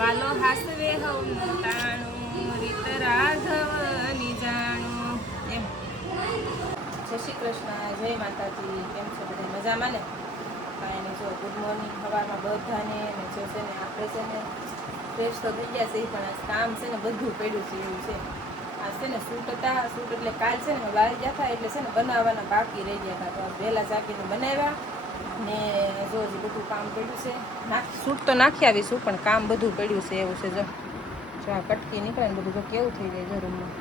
વાલો હાસવે હવનું ટાણું રીત રાઘવની જાણું એમ. જય શ્રી કૃષ્ણ, જય માતાજી. કેમ છો બધા મજામાં ને? કાંઈ નહીં, જો ગુડ મોર્નિંગ સવારમાં બધાને. અને જો છે ને આપણે છે ને ફ્રેશ તો થઈ ગયા છે, પણ કામ છે ને બધું પડ્યું છે એવું છે. આ છે ને શૂટ હતા, શૂટ એટલે કાલ છે ને બહાર ગયા હતા એટલે છે ને બનાવવાના બાકી રહી ગયા હતા, તો વહેલા જાગીને બનાવ્યા ને જો હજી બધું કામ પડ્યું છે. શૂટ તો નાખી આવીશું પણ કામ બધું પડ્યું છે એવું છે. જો આ કટકી નીકળે ને બધું જો કેવું થઈ જાય છે રૂમમાં,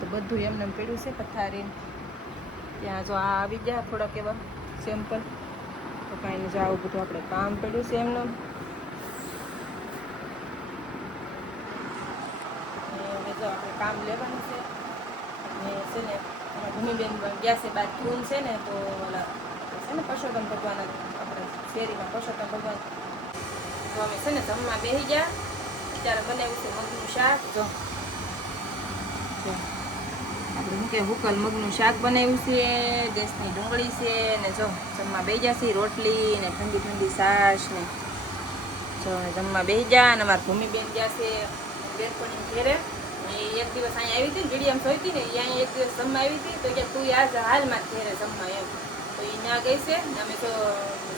તો બધું એમને પડ્યું છે પથારીને. ત્યાં જો આ આવી ગયા થોડાક એવા સેમ્પલ, તો કાંઈ નહીં, જો આવું બધું આપણે કામ પડ્યું છે એમને. હવે જો આપણે કામ લેવાનું છે ને છે ને ભૂમિબેન ગયા છે બાદ ધૂન છે ને, તો ઓલા છે ને પરસોત્તમ ભગવાન, આપણે શેરીમાં પરસોત્તમ ભગવાન, તો અમે છે ને જમવા બેસી ગયા. અત્યારે બનાવ્યું છે મગનું શાક. જો આપણે શું કે હુકલ મગનું શાક બનાવ્યું છે, દેશની ડુંગળી છે ને જો જમવા બેસી ગયા છે, રોટલી ને ઠંડી ઠંડી છાશ ને જો જમવા બેસી ગયા. અને અમારા ભૂમિબેન ગયા છે બેનપણી ઘેરે. એક દિવસ અહીંયા આવી હતી ને વિડીયમ જોઈ હતી ને, અહીંયા એક દિવસ જમવા આવી હતી, તો કે તું આજ હાલમાં ઘેરે જમવા એમ, તો એ ત્યાં ગઈ છે ને અમે તો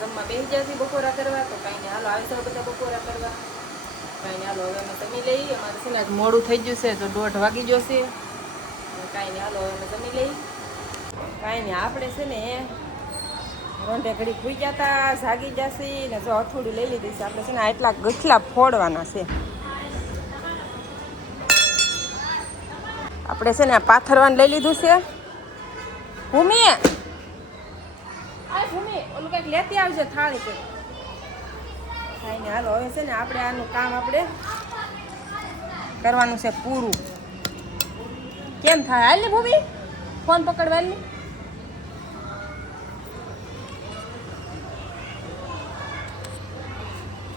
જમવા બેસી ગયા છીએ બપોરા કરવા. તો કાંઈ નહીં, હાલો આવી જાઓ બધા બપોરા કરવા. કાંઈ નહીં, હાલો હવે અમે જમી લઈએ. અમારે છે ને મોડું થઈ ગયું છે, તો 1:30 વાગી જશે. કાંઈ નહીં, હાલો અમે જમી લઈએ. કાંઈ નહીં, આપણે છે ને રોંઢે ઘડી ખુઈ ગયા હતા, જાગી જશે ને જો હથોડી લઈ લીધી છે. આપણે છે ને એટલા ગઠલા ફોડવાના છે. આપણે છે ને આ પાથરવાનું લઈ લીધું છે. ભૂમિ ભૂમિ ઓલું કંઈક લેતી આવજે થાળી કે. કાંઈ નહીં, હાલો હવે છે ને આપણે આનું કામ આપણે કરવાનું છે પૂરું. કેમ થાય? હાલ ને ભૂમિ, ફોન પકડવા હાલ ને.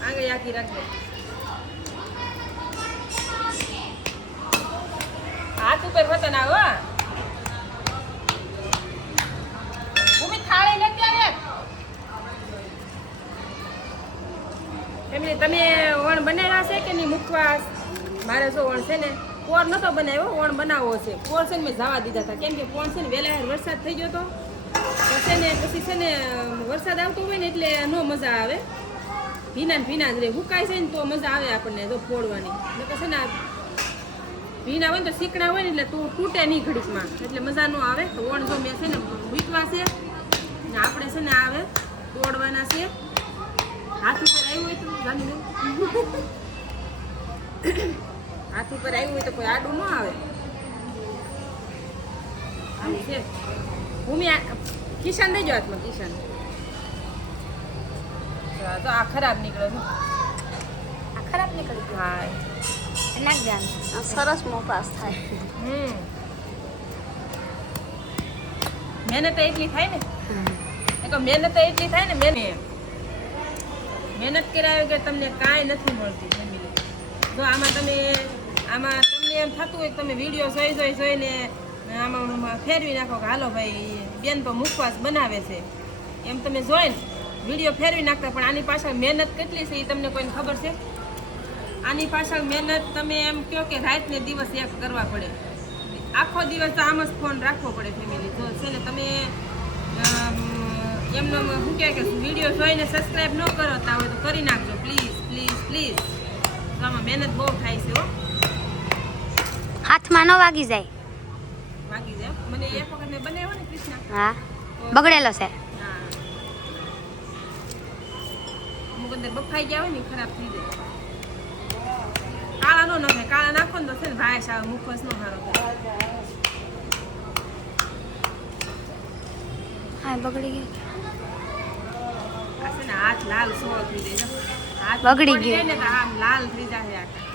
આંગળી આખી રાખજે, હાથ ઉપર વતન આવો. ભૂમિ થાળી લેતી આવે. એમની તમે વણ બનાવ્યા છે કે નહીં મૂકવા? મારે જો વણ છે ને પોર નતો બનાવ્યો, વણ બનાવવો છે. પોર છે ને મેં જવા દીધા હતા, કેમ કે પોણ છે ને વહેલા વરસાદ થઈ ગયો હતો, તો છે ને પછી છે ને વરસાદ આવતો હોય ને એટલે ન મજા આવે. ભીના ને ભીના જ રહે, હુકાય છે ને તો મજા આવે આપણને જો ફોડવાની. એટલે છે ને ભીના હોય ને તો શીકણા હોય ને એટલે તૂટે નહીં ઘડીકમાં, એટલે મજા ન આવે. તો વણ જો મેં છે ને વીટવા છે ને આપણે છે ને આવે તોડવાના છે. હાથ ઉપર આવ્યું હોય તો જાણી દઉં, હાથ ઉપર આવ્યું હોય તો કોઈ આડું ન આવે. આવું છે. ભૂમિ કિસાન દઈ જાવ હાથમાં, કિસાન. તો આ ખરાબ નીકળ્યો છે. આ ખરાબ નીકળી ગયું. હા, નાખ દે. સરસ મોપાસ થાય. મહેનત એટલી થાય ને, મહેનત એટલી થાય ને, મહેનત કર્યા વગર તમને કાંઈ નથી મળતી ફેમિલી. જો આમાં તમને એમ થતું હોય કે તમે વિડીયો જોઈને આમાં ફેરવી નાખો કે હાલો ભાઈ બેન તો મુખવાસ બનાવે છે, એમ તમે જોઈને વિડીયો ફેરવી નાખતા. પણ આની પાછળ મહેનત કેટલી છે એ તમને કોઈને ખબર છે? આની પાછળ મહેનત તમે એમ કહો કે રાત ને દિવસ એક કરવા પડે, આખો દિવસ તો આમ જ ફોન રાખવો પડે ફેમિલી. જો છે ને તમે એમનો શું કહે કે વિડીયો જોઈને સબસ્ક્રાઈબ ન કરતા હોય તો કરી નાખજો પ્લીઝ પ્લીઝ પ્લીઝ. તો આમાં મહેનત બહુ થાય છે હો. હાથમાં ન વાગી જાય. વાગી જાય. મને એક વખત મેં બનાવ્યો ને કૃષ્ણ, હા બગડેલો છે. હા, અમુક અંદર બફાઈ ગયા હોય ને ખરાબ થઈ જાય. કાળા નો નાખે, કાળા નાખો ને તો છે ને ભાઈ સાવ મુખવાસ નો સારો થાય. હા બગડી ગયું. આ છે ને હાથ લાલ સો થઈ જાય. હાથ બગડી પડી જાય ગયું ને તો આમ લાલ થઈ જાય આખા.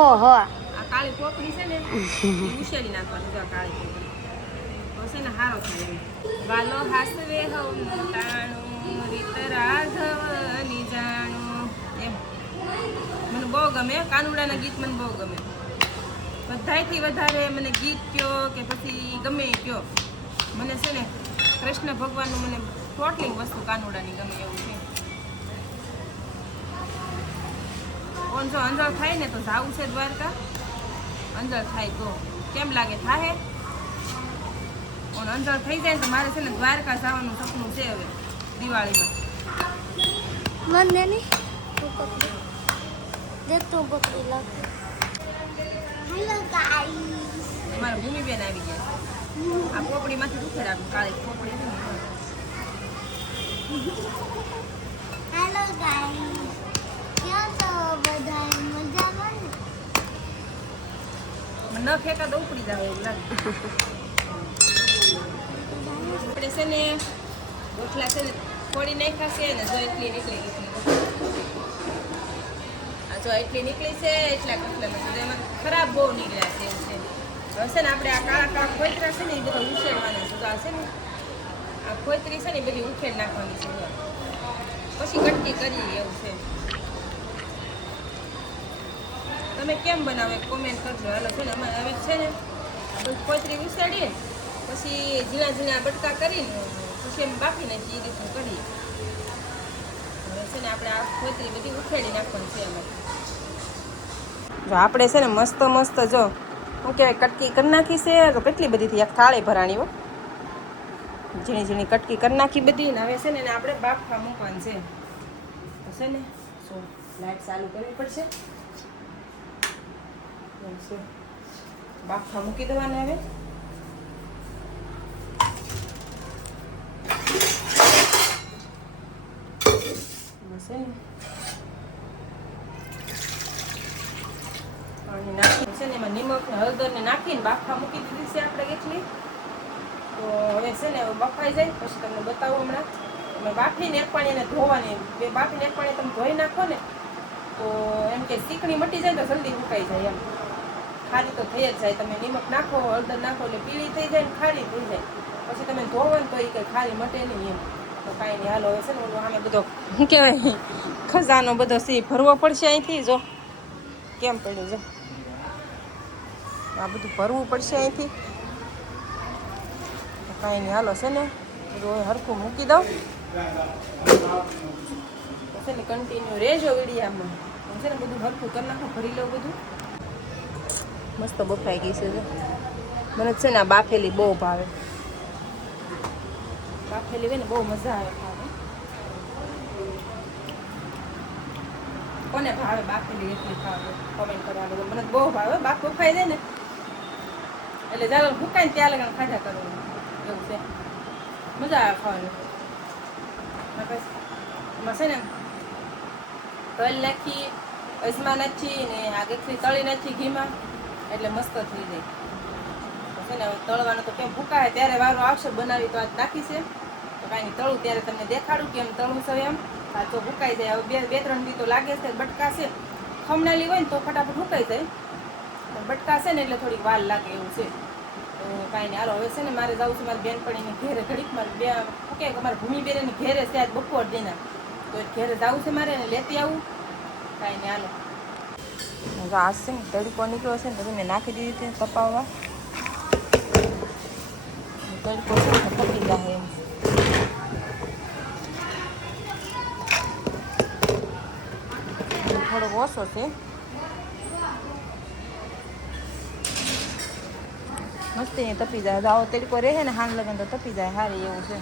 ઓહો, આ કાળી પોપડી છે ને ઉછેરી નાખવાની. જો કાળી પોપડી તો છે ને સારો થાય. વાલો હાસવે હવનું ટાણું રીત રાઘવની જાણું એમ. મને બહુ ગમે, કાનુડાના ગીત મને બહુ ગમે. બધાયથી વધારે મને ગીત કયો કે પછી ગમે એ કયો, મને છે ને કૃષ્ણ ભગવાનનું મને ટોટલી વસ્તુ કાનુડાની ગમે એવું છે. પણ જો અંજળ થાય ને તો જાવું છે દ્વારકા. અંજળ થાય તો કેમ લાગે થાય? પણ અંજળ થઈ જાય તો મારે છે ને દ્વારકા જવાનું સપનું છે હવે દિવાળીમાં. મને નહીં દે તું પકડી લાગ. હેલો ગાઈસ, મારા ભૂમિબેન આવી ગયા છે. આ પોપડીમાંથી ઉખેડ આપું, કાળી પોપડી છે ને. હેલો ગાઈસ, ક્યાં છો બધા? મજામાં ને? ન ફેંકા તો ઉપડી જાય એવું લાગે. આપણે છે ને ગોઠલા છે ને થોડી નાખ્યા છે ને જો એટલી નીકળી આ જો એટલી નીકળી છે એટલા ગોઠલામાં એમાં ખરાબ બહુ નીકળ્યા છે એવું છે. હવે છે ને આપણે આ કાળા કાળા ખોતરા છે ને એ બધા ઉછેરવાના છે. તો આ છે ને આ ખોતરી છે ને એ બધી ઉખેડ નાખવાની છે પછી કટકી કરીએ એવું છે. તમે કેમ બનાવો કોમેન્ટ કરજો. હાલો છે ને અમારે હવે છે ને ખોતરી ઉછેડીએ પછી ઝીણા ઝીણા બટકા કરીને પછી એમ બાફી નાખીએ એ રીતનું કરીએ. હવે છે ને આપણે આ ખોતરી બધી ઉખેડી નાખવાની છે એમાં. જો આપણે છે ને મસ્ત મસ્ત જો શું કહેવાય કટકી કરી નાખી છે તો કેટલી બધી થઈ એક થાળી ભરાણી હો. ઝીણી ઝીણી કટકી કરી નાખી બધી ને હવે છે ને આપણે બાફવા મૂકવાનું છે. તો છે ને સો લાઈટ ચાલુ કરવી પડશે. બાફા મૂકી દેવાના હવે. પાણી નાખીને છે ને એમાં નિમક ને હળદર ને નાખીને બાફા મૂકી દીધી છે આપણે કેટલી. તો હવે છે ને બફાઈ જાય પછી તમને બતાવું હમણાં. તમે બાફીને એક પાણી એને ધોવાની બાફીને એક પાણી તમે ધોઈ નાખો ને તો એમ કે ચીકણી મટી જાય તો જલ્દી સુકાઈ જાય એમ. ખારી તો થઈ જ જાય. તમે નિમક નાખો હળદર નાખો એટલે પીળી થઈ જાય ને ખારી થઈ જાય. પછી તમે ધોવો ને તો એ કંઈ ખારી મટે નહીં એમ. તો કાંઈ નહીં હાલો હવે છે ને ઓલો સામે બધો શું કહેવાય ખજાનો બધો સી ભરવો પડશે અહીંથી. જો કેમ પડ્યું જો આ બધું ભરવું પડશે અહીંથી. તો કાંઈ નહીં હાલો છે ને બધું હરખું મૂકી દઉં. છે ને કન્ટિન્યુ રહેજો વિડીયામાં. છે ને બધું હરખું કરી નાખું ભરી લઉં બધું. મસ્ત બફાઈ ગઈ છે જો. મને છે ને આ બાફેલી બહુ ભાવે. બાફેલી હોય ને બહુ મજા આવે ખાવા. કોને ભાવે બાફેલી એટલી ખાવા કોમેન્ટ કરવાનું. મને બહુ ભાવે. બાફ બફાઈ જાય ને એટલે ચાલો ફૂકાય ને ત્યાં લગન ખાધા કરવાનું એવું છે. મજા આવે ખાવાનું. એમાં છે ને તલ નાખી અજમા નાખી ને આગળથી તળી નાખી ઘીમાં એટલે મસ્ત થઈ જાય. છે ને તળવાનું તો કેમ ફૂકાય ત્યારે વારો આવશે બનાવી તો આજ નાખી છે. તો કાંઈ નહીં તળું ત્યારે તમને દેખાડું કેમ તળું છે એમ. આ તો ફૂકાઈ જાય. હવે બે ત્રણ દી તો લાગે છે. બટકા છે ખમણાલી હોય ને તો ફટાફટ ફૂકાઈ જાય. બટકા છે ને એટલે થોડીક વાર લાગે એવું છે. તો કાંઈ નહીં હાલો હવે છે ને મારે જવું છે મારી બેનપણીની ઘેરે ઘડીક મારે બે શું કહે અમારા ભૂમિબેનની ઘેરે છે આજ બપોર દીના. તો ઘેરે જવું છે મારે એને લેતી આવું. કાંઈ નહીં હાલો. આ છે ને તડકો નીકળ્યો છે ને તો મેં નાખી દીધી હતી તપાવવા. તડકો છે ને પકી જાય એમ. થોડોક ઓછો છે. મસ્તી તપી જાય. આવો તડકો રહે ને હાંગ લગન તો તપી જાય સારી એવું છે.